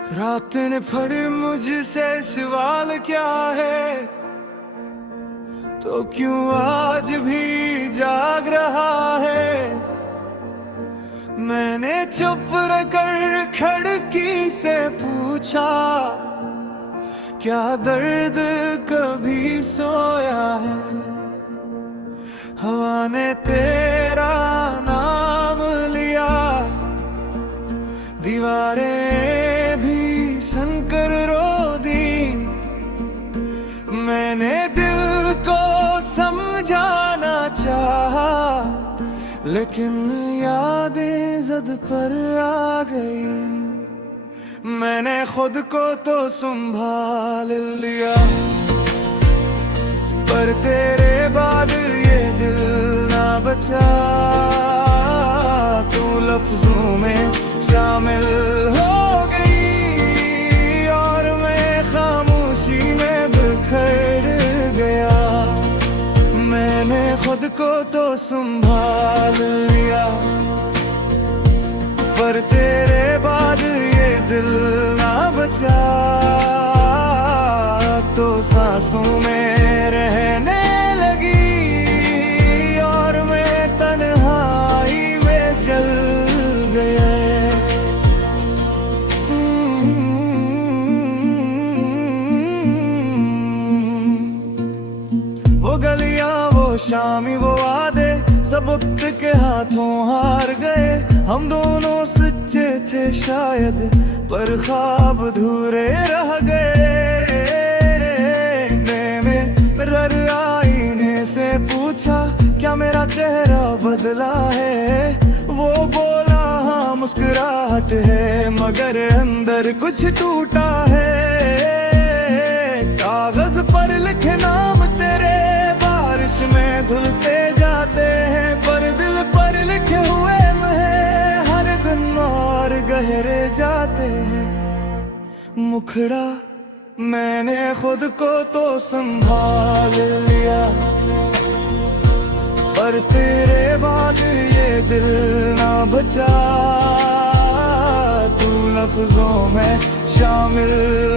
रात ने फिर मुझसे सवाल क्या है, तो क्यों आज भी जाग रहा है। मैंने चुप रहकर खिड़की से पूछा, क्या दर्द कभी सोया है। हवा ने तेरा नाम लिया, दीवारें भी सनकर रो दी। मैंने दिल को समझाना चाहा, लेकिन यादें ज़द पर आ गई। मैंने खुद को तो संभाल लिया, पर तेरे बाद ये दिल ना बचा। तू लफ्जों में शामिल हो गई और मैं खामोशी में बिखर गया। मैंने खुद को तो संभाल लिया, पर तेरे बाद ये दिल ना बचा। तो सांसों में रहने लगी और मैं तन्हाई में जल गया। वो गलियां, वो शामी, वो वादे सब वक्त के हाथों हार गए। हम दोनों सच्चे थे शायद, पर ख्वाब अधूरे रह गए। मिरर आईने से पूछा, क्या मेरा चेहरा बदला है। वो बोला हाँ मुस्कुराहट है, मगर अंदर कुछ टूटा है। कागज पर लिखे नाम तेरे बारिश में धुलते जाते हैं, पर दिल पर लिखे हुए हर दिन और गहरे जाते हैं। मुखड़ा मैंने खुद को तो संभाल लिया, पर तेरे बाद ये दिल ना बचा। तू लफ्जों में शामिल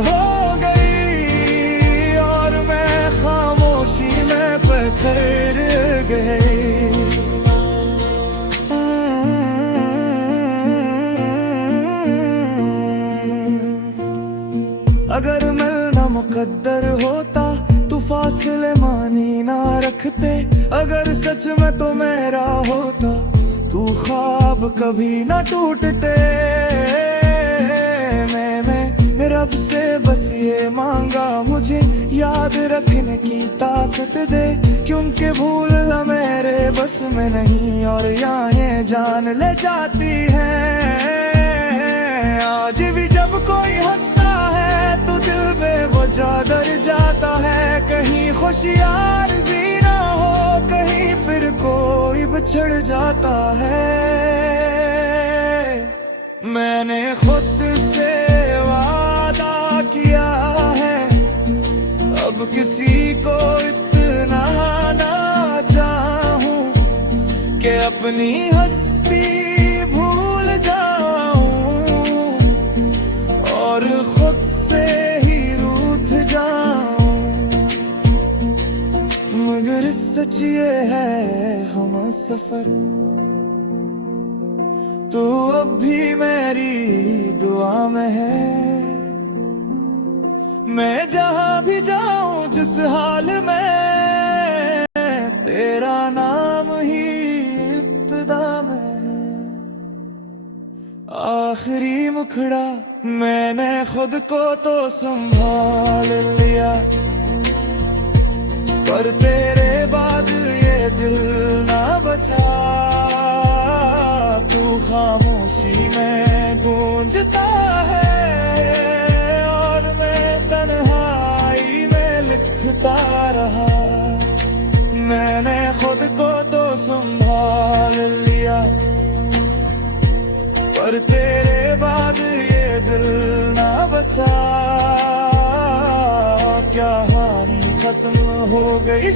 हो गई और मैं खामोशी में बिखर गई। अगर मिलना मुकद्दर होता तू फासले मानी ना रखते। अगर सच में तो मेरा होता तू ख्वाब कभी ना टूटते। मैं रब से बस ये मांगा, मुझे याद रखने की ताकत दे। क्योंकि भूलना मेरे बस में नहीं, और यहाँ ये जान ले जाती है। आज भी जब कोई हंसता है तो दिल बेवजह डर जाता है। कहीं खुशियार जीना हो, कहीं फिर कोई बिछड़ जाता है। मैंने खुद से वादा किया है, अब किसी को इतना ना चाहूं कि अपनी हस्ती भूल जाऊं और खुद से ही रूठ जाऊं। मगर सच ये है हम सफर, तो अब भी मेरी दुआ में है। मैं जहां भी जाऊं जिस हाल में, तेरा नाम ही इब्तिदा में है। आखिरी मुखड़ा मैंने खुद को तो संभाल लिया, पर तेरे बाद ये दिल ना बचा। तू खामोशी में गूंजता है और मैं तन्हाई में लिखता रहा। मैंने खुद को तो संभाल लिया, पर तेरे बाद ये दिल ना बचा। क्या हानि खत्म हो गई।